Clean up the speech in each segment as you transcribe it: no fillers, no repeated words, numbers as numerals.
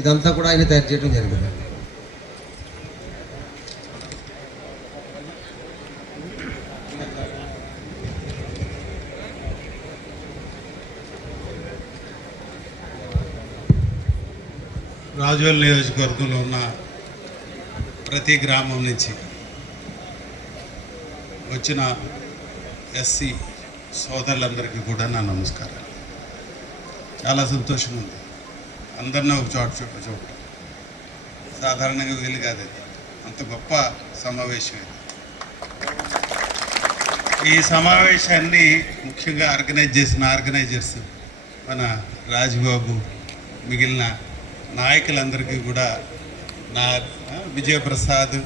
ఇదంతా కూడా ఆయన తయారు చేయడం జరిగింది. రాజోల్ నియోజకవర్గంలో ఉన్న ప్రతి గ్రామం నుంచి వచ్చిన ఎస్సీ సోదరులందరికీ కూడా నా నమస్కారం. చాలా సంతోషం ఉంది అందరినీ ఒక చోట సాధారణంగా వీలు కాదు, అది అంత గొప్ప సమావేశం ఇది. ఈ సమావేశాన్ని ముఖ్యంగా ఆర్గనైజ్ చేసిన ఆర్గనైజర్స్ మన రాజ్బాబు, మిగిలిన నాయకులందరికీ కూడా నా విజయప్రసాద్,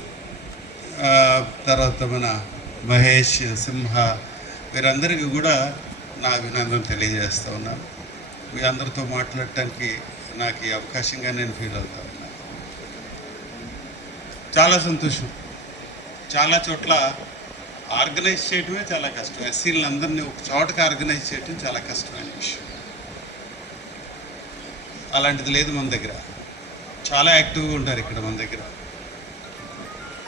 తర్వాత మన మహేష్ సింహ, వీరందరికీ కూడా నా అభినందన తెలియజేస్తూ ఉన్నాను. మీ అందరితో మాట్లాడటానికి నాకు ఈ అవకాశంగా నేను ఫీల్ అవుతా ఉన్నాను. చాలా సంతోషం. చాలా చోట్ల ఆర్గనైజ్ చేయడమే చాలా కష్టం. ఎస్సీలందరినీ ఒక చోటకి ఆర్గనైజ్ చేయడం చాలా కష్టమైన విషయం. అలాంటిది లేదు మన దగ్గర. చాలా యాక్టివ్గా ఉంటారు ఇక్కడ మన దగ్గర.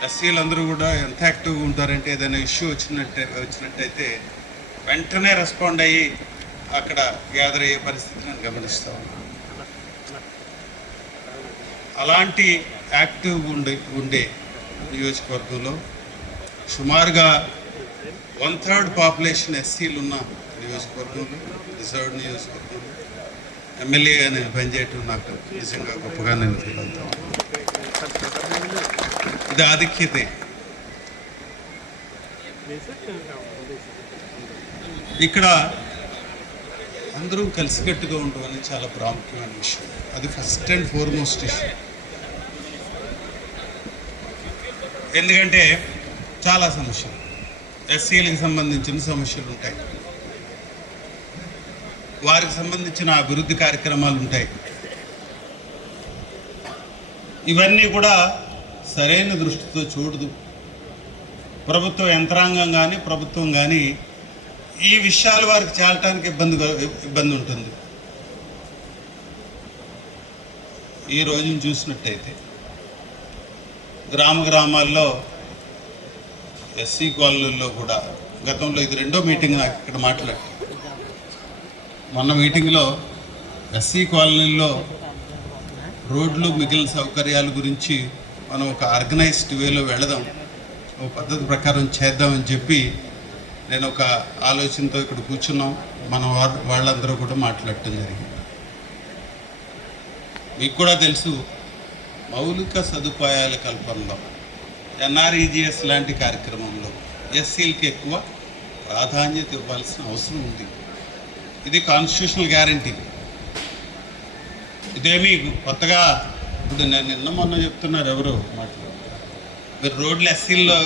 ఎస్సీలందరూ కూడా ఎంత యాక్టివ్గా ఉంటారంటే ఏదైనా ఇష్యూ వచ్చినట్టయితే వెంటనే రెస్పాండ్ అయ్యి అక్కడ గ్యాదర్ అయ్యే పరిస్థితి నేను గమనిస్తూ ఉన్నాను. అలాంటి యాక్టివ్గా ఉండే నియోజకవర్గంలో సుమారుగా 1/3 పాపులేషన్ ఎస్సీలు ఉన్న నియోజకవర్గంలో, రిజర్వ్డ్ నియోజకవర్గంలో ఎమ్మెల్యేగా నేను పనిచేయటం నాకు నిజంగా గొప్పగా నేను ఫీల్ అవుతాను. ఇది ఆధిక్యతే. ఇక్కడ అందరూ కలిసికట్టుగా ఉండడం అనేది చాలా ప్రాముఖ్యమైన విషయం. అది ఫస్ట్ అండ్ ఫార్మోస్ట్ ఇష్యూ. ఎందుకంటే చాలా సమస్యలు, ఎస్సీలకు సంబంధించిన సమస్యలు ఉంటాయి, వారికి సంబంధించిన అభివృద్ధి కార్యక్రమాలు ఉంటాయి. ఇవన్నీ కూడా సరైన దృష్టితో చూడదు ప్రభుత్వ యంత్రాంగం కానీ, ప్రభుత్వం కానీ. ఈ విషయాలు వారికి చేరటానికి ఇబ్బంది ఉంటుంది. ఈ రోజును చూసినట్టయితే గ్రామాల్లో ఎస్సీ కాలనీల్లో కూడా, గతంలో ఇది 2వ మీటింగ్ నాకు ఇక్కడ మాట్లాడుతుంది. మొన్న మీటింగ్లో ఎస్సీ కాలనీల్లో రోడ్లు, మిగిలిన సౌకర్యాల గురించి మనం ఒక ఆర్గనైజ్డ్ వేలో వెళదాం, ఒక పద్ధతి ప్రకారం చేద్దామని చెప్పి నేను ఒక ఆలోచనతో ఇక్కడ కూర్చున్నాం. మన వాళ్ళందరూ కూడా మాట్లాడటం జరిగింది. మీకు కూడా తెలుసు, మౌలిక సదుపాయాల కల్పనలో ఎన్ఆర్ఈజిఎస్ లాంటి కార్యక్రమంలో ఎస్సీలకి ఎక్కువ ప్రాధాన్యత ఇవ్వాల్సిన అవసరం ఉంది. ఇది కాన్స్టిట్యూషనల్ గ్యారంటీ. ఇదేమీ కొత్తగా ఇప్పుడు నేను మొన్న చెప్తున్నారు ఎవరో మాట్లాడు, మీరు రోడ్లు ఎస్సీల్లో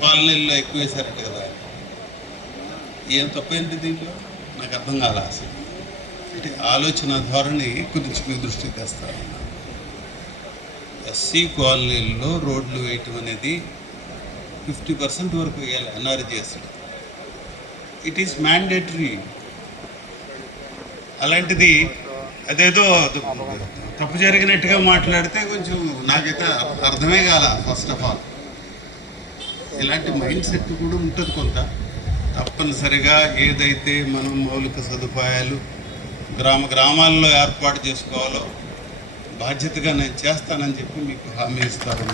కాలనీల్లో ఎక్కువ వేశారట కదా. ఏం తప్పేంటి దీంట్లో నాకు అర్థం కాలే అసలు. అంటే ఆలోచన ధోరణి గురించి మీ దృష్టికి తెస్తాను. ఎస్సీ కాలనీల్లో రోడ్లు వేయటం అనేది 50% వరకు వేయాలి ఎన్ఆర్జిఎస్. It is mandatory. అలాంటిది అదేదో తప్పు జరిగినట్టుగా మాట్లాడితే కొంచెం నాకైతే అర్థమే కాల. ఫస్ట్ ఆఫ్ ఆల్ ఇలాంటి మైండ్ సెట్ కూడా ఉంటుంది కొంత. తప్పనిసరిగా ఏదైతే మనం మౌలిక సదుపాయాలు గ్రామాల్లో ఏర్పాటు చేసుకోవాలో బాధ్యతగా నేను చేస్తానని చెప్పి మీకు హామీ ఇస్తాను.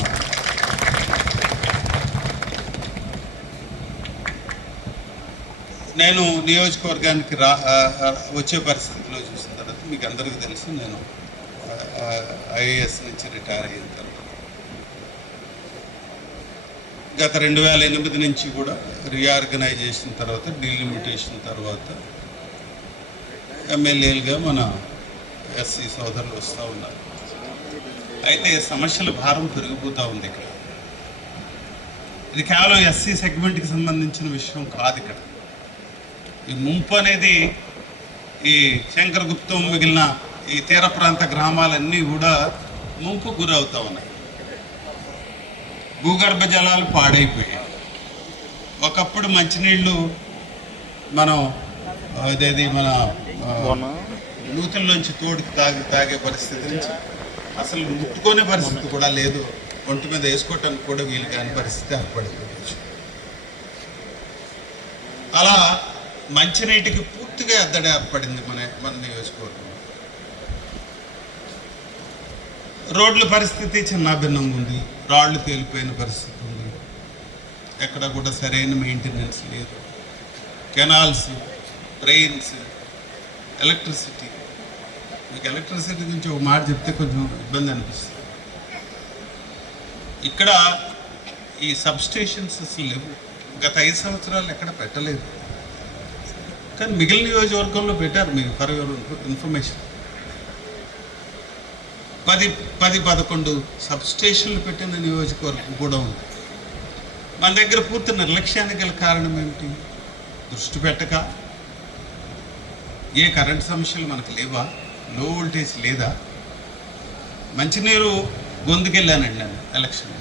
నేను నియోజకవర్గానికి వచ్చే పరిస్థితిలో చూసిన తర్వాత మీకు అందరికీ తెలుసు, నేను ఐఏఎస్ నుంచి రిటైర్ అయిన తర్వాత గత 2008 నుంచి కూడా రీఆర్గనైజేషన్ తర్వాత, డీలిమిటేషన్ తర్వాత ఎమ్మెల్యేలుగా మన ఎస్సీ సోదరులు వస్తూ ఉన్నారు. అయితే సమస్యల భారం పెరిగిపోతూ ఉంది ఇక్కడ. ఇది కేవలం ఎస్సీ సెగ్మెంట్కి సంబంధించిన విషయం కాదు. ఇక్కడ ఈ ముంపు అనేది ఈ శంకరగుప్తం మిగిలిన ఈ తీర ప్రాంత గ్రామాలన్నీ కూడా ముంపు గురవుతూ ఉన్నాయి. భూగర్భ జలాలు పాడైపోయాయి. ఒకప్పుడు మంచినీళ్ళు మనం అదేది మన నూతుల్లోంచి తోడుకి తాగే పరిస్థితి నుంచి అసలు ముట్టుకునే పరిస్థితి కూడా లేదు, ఒంటి మీద వేసుకోవటానికి కూడా వీలు కాని పరిస్థితి ఏర్పడింది. అలా మంచినీటికి పూర్తిగా ఎద్దడి ఏర్పడింది మన నియోజకవర్గం. రోడ్ల పరిస్థితి చిన్నాభిన్నంగా ఉంది, రాళ్లు తేలిపోయిన పరిస్థితి ఉంది, ఎక్కడ కూడా సరైన మెయింటెనెన్స్ లేదు. Canals, drains, electricity. మీకు ఎలక్ట్రిసిటీ గురించి ఒక మాట చెప్తే కొంచెం ఇబ్బంది అనిపిస్తుంది. ఇక్కడ ఈ సబ్స్టేషన్స్ అసలు లేవు, గత 5 సంవత్సరాలు ఎక్కడ పెట్టలేదు. కానీ మిగిలిన నియోజకవర్గంలో పెట్టారు. మీకు ఫర్ యువర్ ఇన్ఫర్మేషన్ 10-11 సబ్స్టేషన్లు పెట్టిన నియోజకవర్గం కూడా ఉంది. మన దగ్గర పూర్తి నిర్లక్ష్యానికి గల కారణం ఏమిటి? దృష్టి పెట్టక, ఏ కరెంట్ సమస్యలు మనకు లేవా, లో వోల్టేజ్ లేదా? మంచినీరు గొంతుకెళ్ళానండి నేను ఎలక్షన్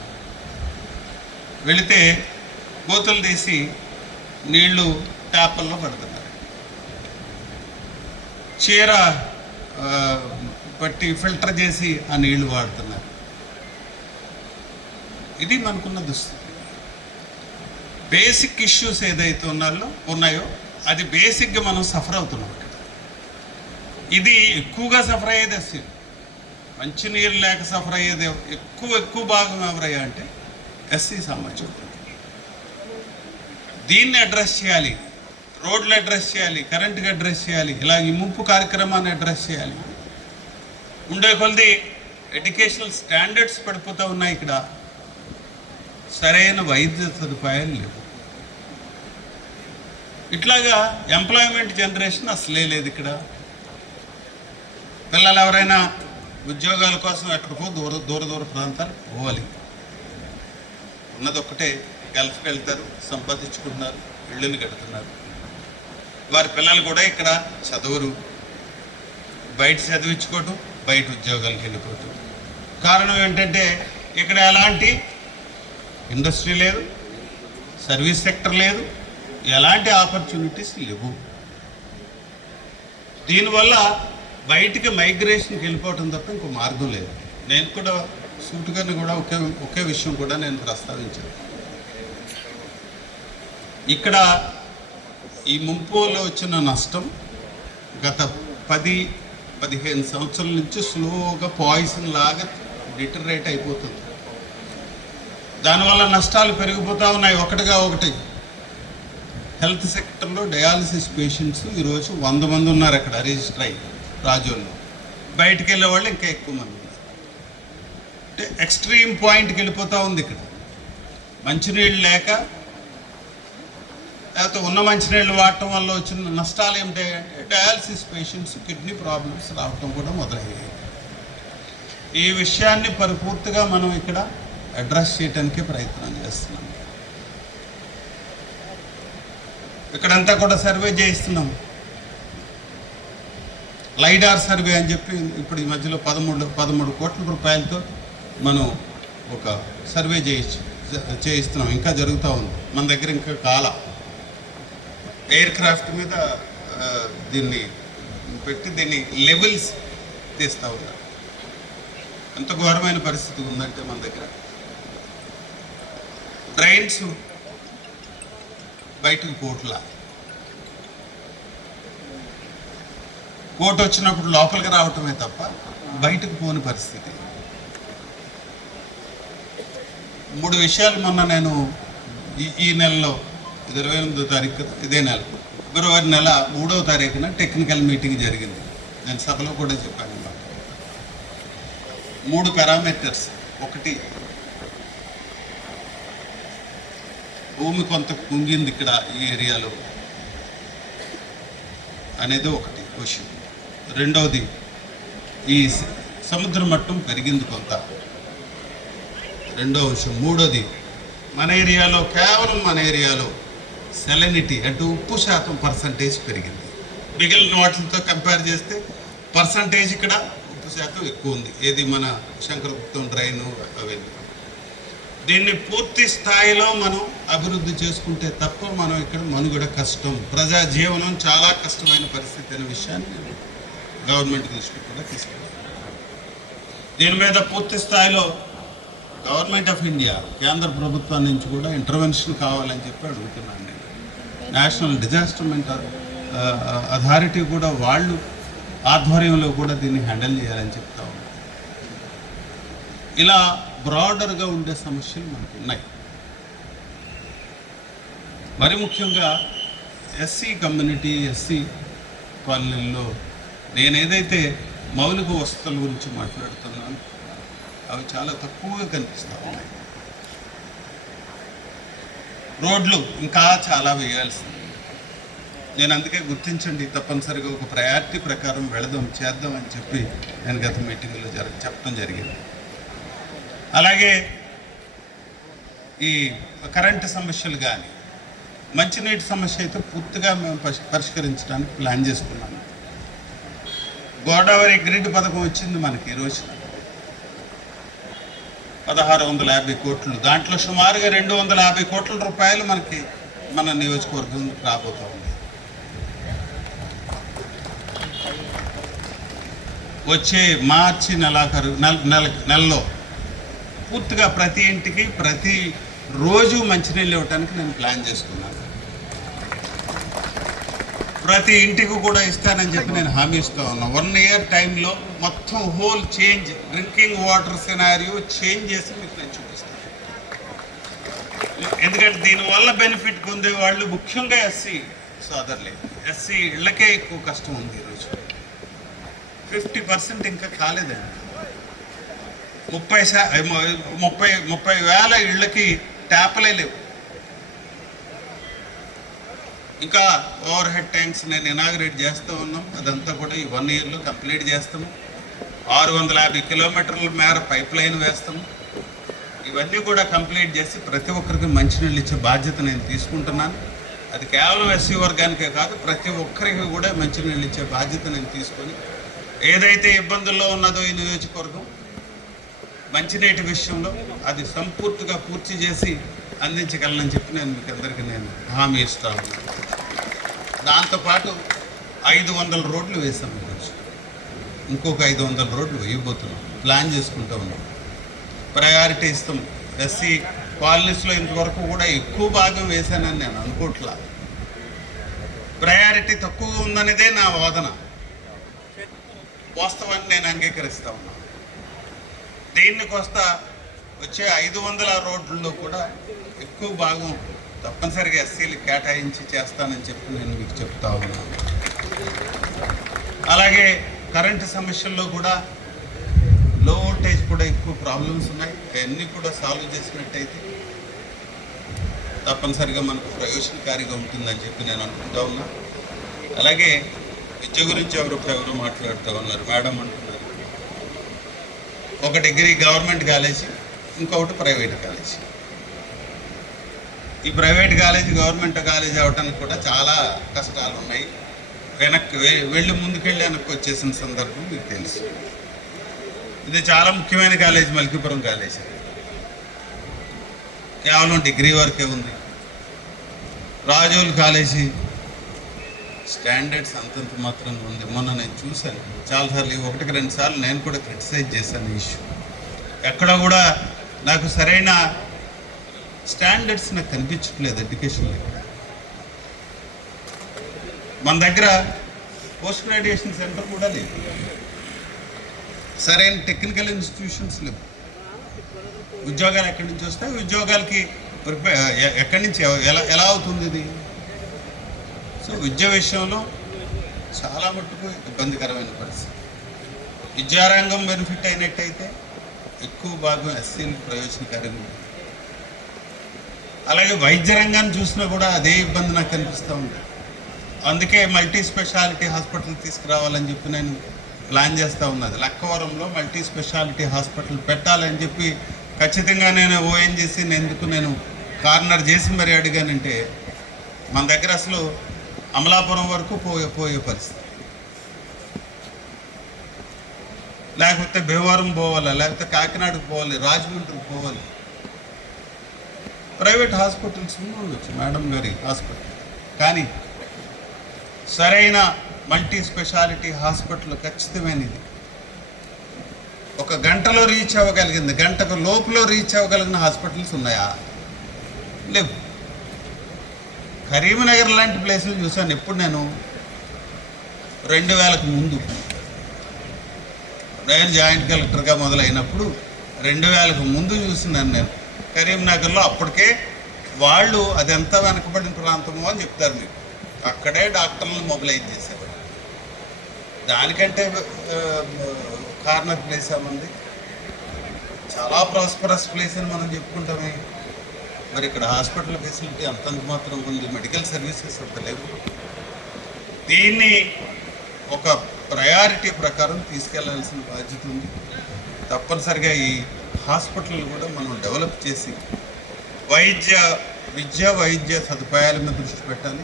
వెళితే కోతలు తీసి నీళ్లు ట్యాపల్లో పడుతున్నారు, చీర పట్టి ఫిల్టర్ చేసి ఆ నీళ్లు వాడుతున్నారు. ఇది మనకున్న దుస్థితి. బేసిక్ ఇష్యూస్ ఏదైతే ఉన్నాయో అది బేసిక్గా మనం సఫర్ అవుతున్నాం. ఇది ఎక్కువగా సఫర్ అయ్యేది ఎస్సీ. మంచినీరు లేక సఫర్ అయ్యేది ఎక్కువ భాగం ఎవరయ్యా అంటే ఎస్సీ సామాజిక. దీన్ని అడ్రస్ చేయాలి, రోడ్లు అడ్రస్ చేయాలి, కరెంటుకి అడ్రస్ చేయాలి, ఇలా ఈ ముంపు కార్యక్రమాన్ని అడ్రస్ చేయాలి. ఉండే కొలది ఎడ్యుకేషనల్ స్టాండర్డ్స్ పడిపోతూ ఉన్నాయి. ఇక్కడ సరైన వైద్య సదుపాయాలు లేవు. ఇట్లాగా ఎంప్లాయ్మెంట్ జనరేషన్ అసలే లేదు. ఇక్కడ పిల్లలు ఎవరైనా ఉద్యోగాల కోసం ఎక్కడికో దూర ప్రాంతాలు పోవాలి. ఉన్నది ఒక్కటే, గల్ఫ్కి వెళ్తారు, సంపాదించుకుంటున్నారు, ఇళ్ళని కడుతున్నారు. వారి పిల్లలు కూడా ఇక్కడ చదువురు, బయట చదివించుకోవటం, బయట ఉద్యోగాలకు వెళ్ళిపోవటం. కారణం ఏంటంటే ఇక్కడ ఎలాంటి ఇండస్ట్రీ లేదు, సర్వీస్ సెక్టర్ లేదు, ఎలాంటి ఆపర్చునిటీస్ లేవు. దీనివల్ల బయటికి మైగ్రేషన్కి వెళ్ళిపోవటం తప్ప ఇంకో మార్గం లేదు. నేను కూడా సూటుగానే కూడా ఒకే విషయం కూడా నేను ప్రస్తావించాను. ఇక్కడ ఈ ముంపులో వచ్చిన నష్టం గత 10-15 సంవత్సరాల నుంచి స్లోగా పాయిజన్ లాగా డిటరేట్ అయిపోతుంది. దానివల్ల నష్టాలు పెరిగిపోతూ ఉన్నాయి ఒకటిగా ఒకటి. హెల్త్ సెక్టర్లో డయాలసిస్ పేషెంట్స్ ఈరోజు 100 మంది ఉన్నారు అక్కడ రిజిస్టర్ అయ్యి రాజోల్లో. బయటికి వెళ్ళే వాళ్ళు ఇంకా ఎక్కువ మంది ఉన్నారు. అంటే ఎక్స్ట్రీమ్ పాయింట్కి వెళ్ళిపోతూ ఉంది ఇక్కడ. మంచినీళ్ళు లేక, లేకపోతే ఉన్న మంచినీళ్ళు వాడటం వల్ల వచ్చిన నష్టాలు ఏమిటంటే డయాలసిస్ పేషెంట్స్ కిడ్నీ ప్రాబ్లమ్స్ రావటం కూడా మొదలయ్యాయి. ఈ విషయాన్ని పరిపూర్తిగా మనం ఇక్కడ అడ్రస్ చేయడానికి ప్రయత్నం చేస్తున్నాం. ఇక్కడంతా కూడా సర్వే చేయిస్తున్నాం. లైడార్ సర్వే అని చెప్పి ఇప్పుడు ఈ మధ్యలో 13 కోట్ల రూపాయలతో మనం ఒక సర్వే చేయిస్తున్నాం. ఇంకా జరుగుతూ ఉంది. మన దగ్గర ఇంకా ఎయిర్ క్రాఫ్ట్ మీద దీన్ని పెట్టి దీన్ని లెవెల్స్ తీస్తూ ఉన్నారు. ఎంత ఘోరమైన పరిస్థితి ఉందంటే మన దగ్గర డ్రైన్స్ బయటకు కోట్ల కోట్ వచ్చినప్పుడు లోపలికి రావటమే తప్ప బయటకు పోని పరిస్థితి. 3 విషయాలు మొన్న నేను ఈ నెలలో 28వ తారీఖు, ఇదే నెల ఫిబ్రవరి నెల 3వ తారీఖున టెక్నికల్ మీటింగ్ జరిగింది. నేను సభలో కూడా చెప్పాను. 3 పారామీటర్స్. ఒకటి, భూమి కొంత కుంగింది ఇక్కడ ఈ ఏరియాలో అనేది ఒకటి క్వశ్చన్. రెండవది, ఈ సముద్ర మట్టం పెరిగింది కొంత, రెండవ విషయం. మూడోది, కేవలం మన ఏరియాలో సెలనిటీ అంటే ఉప్పు శాతం పర్సంటేజ్ పెరిగింది. మిగిలిన వాటితో కంపేర్ చేస్తే పర్సంటేజ్ ఇక్కడ ఉప్పు శాతం ఎక్కువ ఉంది. ఏది మన శంకరగుప్తం డ్రైను అవన్నీ. దీన్ని పూర్తి స్థాయిలో మనం అభివృద్ధి చేసుకుంటే తప్ప మనం ఇక్కడ మనుగడ కష్టం, ప్రజా జీవనం చాలా కష్టమైన పరిస్థితి అనే విషయాన్ని నేను గవర్నమెంట్ దృష్టికి కూడా తీసుకెళ్ళాలి. దీని మీద పూర్తి స్థాయిలో గవర్నమెంట్ ఆఫ్ ఇండియా కేంద్ర ప్రభుత్వం నుంచి కూడా ఇంటర్వెన్షన్ కావాలని చెప్పి అడుగుతున్నాను నేను. నేషనల్ డిజాస్టర్ అథారిటీ కూడా వాళ్ళు ఆధ్వర్యంలో కూడా దీన్ని హ్యాండిల్ చేయాలని చెప్తా ఉన్నాను. ఇలా బ్రాడర్గా ఉండే సమస్యలు మనకు ఉన్నాయి. మరి ముఖ్యంగా ఎస్సీ కమ్యూనిటీ, ఎస్సీ కాలనీల్లో నేను ఏదైతే మౌలిక వసతుల గురించి మాట్లాడుతున్నాను అవి చాలా తక్కువగా కనిపిస్తూ ఉన్నాయి. రోడ్లు ఇంకా చాలా వేయాల్సింది. నేను అందుకే గుర్తించండి, తప్పనిసరిగా ఒక ప్రయారిటీ ప్రకారం చేద్దాం అని చెప్పి నేను గత మీటింగ్లో చెప్పడం జరిగింది. అలాగే ఈ కరెంటు సమస్యలు కానీ, మంచినీటి సమస్య అయితే పూర్తిగా మేము పరిష్కరించడానికి ప్లాన్ చేసుకున్నాము. గోదావరి గ్రిడ్ పథకం వచ్చింది మనకి ఈరోజు 1650 కోట్లు. దాంట్లో సుమారుగా 250 కోట్ల రూపాయలు మనకి మన నియోజకవర్గం రాబోతూ ఉంది. వచ్చే మార్చి నెలలో పూర్తిగా ప్రతి ఇంటికి ప్రతి రోజు మంచినీళ్ళు ఇవ్వడానికి నేను ప్లాన్ చేసుకున్నాను. ప్రతి ఇంటికి కూడా ఇస్తానని చెప్పి నేను హామీ ఇస్తూ ఉన్నాను. 1 year టైంలో మొత్తం whole change, drinking water scenario change చేసి మీకు నేను చూపిస్తాను. ఎందుకంటే దీనివల్ల బెనిఫిట్ పొందే వాళ్ళు ముఖ్యంగా ఎస్సీ సోదరులే. ఎస్సీ ఇళ్ళకే ఎక్కువ కష్టం ఉంది ఈరోజు. 50% ఇంకా కాలేదండి. 30,000 ఇళ్ళకి ట్యాప్లే లేవు. ఇంకా ఓవర్ హెడ్ ట్యాంక్స్ నేను ఇనాగరేట్ చేస్తూ ఉన్నాం. అదంతా కూడా ఈ 1 yearలో కంప్లీట్ చేస్తాము. 650 కిలోమీటర్ల మేర పైప్ లైన్ వేస్తాము. ఇవన్నీ కూడా కంప్లీట్ చేసి ప్రతి ఒక్కరికి మంచినీళ్ళు ఇచ్చే బాధ్యత నేను తీసుకుంటున్నాను. అది కేవలం ఎస్సీ వర్గానికే కాదు, ప్రతి ఒక్కరికి కూడా మంచినీళ్ళు ఇచ్చే బాధ్యత నేను తీసుకొని ఏదైతే ఇబ్బందుల్లో ఉన్నదో ఈ నియోజకవర్గం మంచినీటి విషయంలో అది సంపూర్తిగా పూర్తి చేసి అందించగలనని చెప్పి నేను మీకు అందరికీ నేను హామీ ఇస్తాను. దాంతోపాటు 500 రోడ్లు వేసాం ఈరోజు. ఇంకొక 500 రోడ్లు వేయబోతున్నాం, ప్లాన్ చేసుకుంటూ ఉన్నాం. ప్రయారిటీ ఇస్తాం. ఎస్సీ కాలనీస్లో ఇంతవరకు కూడా ఎక్కువ భాగం వేశానని నేను అనుకోవట్లా. ప్రయారిటీ తక్కువగా ఉందనేదే నా వాదన. వాస్తవాన్ని నేను అంగీకరిస్తా ఉన్నాను. దీన్ని కొస్తా వచ్చే 500 రోడ్లలో కూడా ఎక్కువ భాగం తప్పనిసరిగా ఎస్సీలకు కేటాయించి చేస్తానని చెప్పి నేను మీకు చెప్తా ఉన్నాను. అలాగే కరెంటు సమస్యల్లో కూడా లో వోల్టేజ్ కూడా ఎక్కువ ప్రాబ్లమ్స్ ఉన్నాయి. అవన్నీ కూడా సాల్వ్ చేసినట్టయితే తప్పనిసరిగా మనకు ప్రయోజనకారిగా ఉంటుందని చెప్పి నేను అనుకుంటా ఉన్నా. అలాగే విద్య గురించి ఎవరు మాట్లాడుతూ ఉన్నారు. మేడం అంటున్నారు, ఒక డిగ్రీ గవర్నమెంట్ కాలేజీ, ఇంకొకటి ప్రైవేట్ కాలేజీ. ఈ ప్రైవేట్ కాలేజీ గవర్నమెంట్ కాలేజీ అవడానికి కూడా చాలా కష్టాలు ఉన్నాయి. వెళ్ళి ముందుకెళ్ళి వెనక్కి వచ్చేసిన సందర్భం మీకు తెలుసు. ఇది చాలా ముఖ్యమైన కాలేజీ, మల్కీపురం కాలేజీ. కేవలం డిగ్రీ వరకే ఉంది. రాజోల్ కాలేజీ స్టాండర్డ్స్ అంతంత మాత్రంగా ఉంది. మొన్న నేను చూశాను చాలాసార్లు, 1-2 సార్లు నేను కూడా క్రిటిసైజ్ చేశాను ఇష్యూ. ఎక్కడ కూడా నాకు సరైన స్టాండర్డ్స్ నాకు కనిపించట్లేదు ఎడ్యుకేషన్లో. మన దగ్గర పోస్ట్ గ్రాడ్యుయేషన్ సెంటర్ కూడా లేదు, సరైన టెక్నికల్ ఇన్స్టిట్యూషన్స్ లేవు. ఉద్యోగాలు ఎక్కడి నుంచి వస్తాయి? ఉద్యోగాలకి ఎక్కడి నుంచి ఎలా అవుతుంది ఇది? సో విద్య విషయంలో చాలా మట్టుకు ఇబ్బందికరమైన పరిస్థితి. విద్యారంగం బెనిఫిట్ అయినట్టయితే ఎక్కువ భాగం ఎస్సీలకు ప్రయోజనకరంగా ఉంది. అలాగే వైద్య రంగాన్ని చూసినా కూడా అదే ఇబ్బంది నాకు కనిపిస్తూ ఉంది. అందుకే మల్టీ స్పెషాలిటీ హాస్పిటల్ తీసుకురావాలని చెప్పి నేను ప్లాన్ చేస్తూ ఉన్నది. లక్కవరంలో మల్టీ స్పెషాలిటీ హాస్పిటల్ పెట్టాలని చెప్పి ఖచ్చితంగా నేను ఓఎన్జీసీ ఎందుకు నేను కార్నర్ చేసి మరీ అడిగానంటే, మన దగ్గర అసలు అమలాపురం వరకు పోయే పరిస్థితి, లేకపోతే భీమవరం పోవాలి, లేకపోతే కాకినాడకు పోవాలి, రాజమండ్రికి పోవాలి. ప్రైవేట్ హాస్పిటల్స్ ఉండొచ్చు మేడం గారి హాస్పిటల్, కానీ సరైన మల్టీ స్పెషాలిటీ హాస్పిటల్ ఖచ్చితమైనది. ఒక గంటలో రీచ్ అవ్వగలిగింది, గంటకు లోపులో రీచ్ అవ్వగలిగిన హాస్పిటల్స్ ఉన్నాయా? లేవు. కరీంనగర్ లాంటి ప్లేసులు చూశాను ఎప్పుడు నేను 2000కు ముందు నేను జాయింట్ కలెక్టర్గా మొదలైనప్పుడు 2000కు ముందు చూసినాను నేను కరీంనగర్లో. అప్పటికే వాళ్ళు అది ఎంత వెనకబడిన ప్రాంతమో అని చెప్తారు మీకు. అక్కడే డాక్టర్లను మొబిలైజ్ చేశారు. దానికంటే కార్నర్ ప్లేస్ ఏముంది? చాలా ప్రాస్పరస్ ప్లేస్ అని మనం చెప్పుకుంటామే. మరి ఇక్కడ హాస్పిటల్ ఫెసిలిటీ అంతంత మాత్రం ఉంది, మెడికల్ సర్వీసెస్ అంత లేవు. దీన్ని ఒక ప్రయారిటీ ప్రకారం తీసుకెళ్లాల్సిన బాధ్యత ఉంది. తప్పనిసరిగా ఈ హాస్పిటల్ కూడా మనం డెవలప్ చేసి వైద్య సదుపాయాల మీద దృష్టి పెట్టాలి.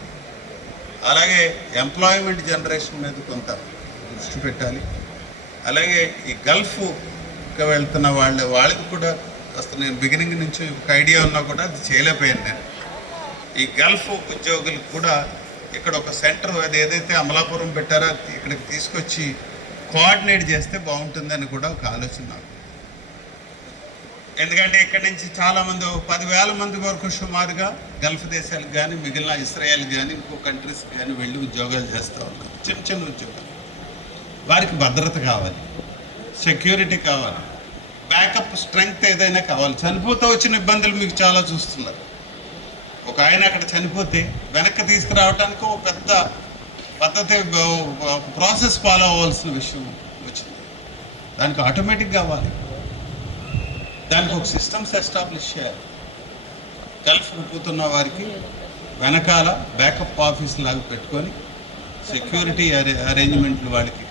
అలాగే ఎంప్లాయ్మెంట్ జనరేషన్ మీద కొంత దృష్టి పెట్టాలి. అలాగే ఈ గల్ఫ్కి వెళ్తున్న వాళ్ళకి కూడా అసలు నేను బిగినింగ్ నుంచి ఒక ఐడియా ఉన్నా కూడా అది చేయలేకపోయాను నేను. ఈ గల్ఫ్ ఉద్యోగులకు కూడా ఇక్కడ ఒక సెంటర్ అది ఏదైతే అమలాపురం పెట్టారో ఇక్కడికి తీసుకొచ్చి కోఆర్డినేట్ చేస్తే బాగుంటుందని కూడా ఒక ఆలోచన నాకు. ఎందుకంటే ఇక్కడి నుంచి చాలామంది 10,000 మంది వరకు సుమారుగా గల్ఫ్ దేశాలకు కానీ మిగిలిన ఇస్రాయల్ కానీ ఇంకో కంట్రీస్కి కానీ వెళ్ళి ఉద్యోగాలు చేస్తూ ఉన్నారు. చిన్న చిన్న ఉద్యోగాలు. వారికి భద్రత కావాలి, సెక్యూరిటీ కావాలి, బ్యాకప్ స్ట్రెంగ్త్ ఏదైనా కావాలి. చనిపోతూ వచ్చిన ఇబ్బందులు మీకు చాలా చూస్తున్నారు. ఒక ఆయన అక్కడ చనిపోతే వెనక్కి తీసుకురావడానికి ఒక పెద్ద పద్ధతి ప్రాసెస్ ఫాలో అవ్వాల్సిన విషయం వచ్చింది. దానికి ఆటోమేటిక్ కావాలి, దానికి ఒక సిస్టమ్స్ ఎస్టాబ్లిష్ చేయాలి. గల్ఫ్కి పోతున్న వారికి వెనకాల బ్యాకప్ ఆఫీస్ లాగా పెట్టుకొని సెక్యూరిటీ అరేంజ్మెంట్లు వాళ్ళకి